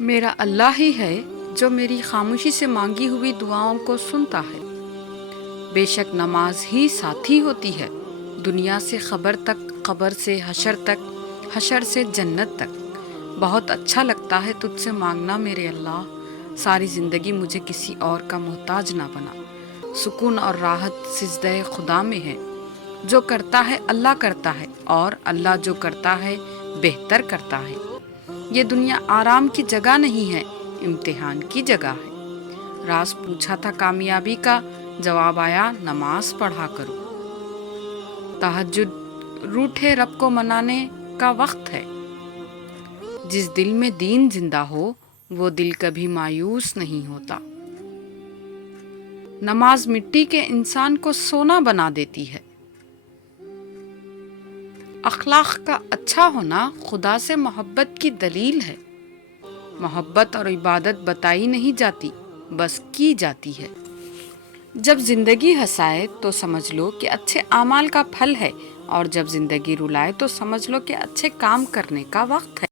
میرا اللہ ہی ہے جو میری خاموشی سے مانگی ہوئی دعاؤں کو سنتا ہے۔ بے شک نماز ہی ساتھی ہوتی ہے، دنیا سے خبر تک، قبر سے حشر تک، حشر سے جنت تک۔ بہت اچھا لگتا ہے تجھ سے مانگنا میرے اللہ، ساری زندگی مجھے کسی اور کا محتاج نہ بنا۔ سکون اور راحت سجدہ خدا میں ہے، جو کرتا ہے اللہ کرتا ہے، اور اللہ جو کرتا ہے بہتر کرتا ہے۔ یہ دنیا آرام کی جگہ نہیں ہے، امتحان کی جگہ ہے۔ راز پوچھا تھا کامیابی کا، جواب آیا نماز پڑھا کرو۔ تہجد روٹھے رب کو منانے کا وقت ہے۔ جس دل میں دین زندہ ہو وہ دل کبھی مایوس نہیں ہوتا۔ نماز مٹی کے انسان کو سونا بنا دیتی ہے۔ اخلاق کا اچھا ہونا خدا سے محبت کی دلیل ہے۔ محبت اور عبادت بتائی نہیں جاتی، بس کی جاتی ہے۔ جب زندگی ہنسائے تو سمجھ لو کہ اچھے اعمال کا پھل ہے، اور جب زندگی رلائے تو سمجھ لو کہ اچھے کام کرنے کا وقت ہے۔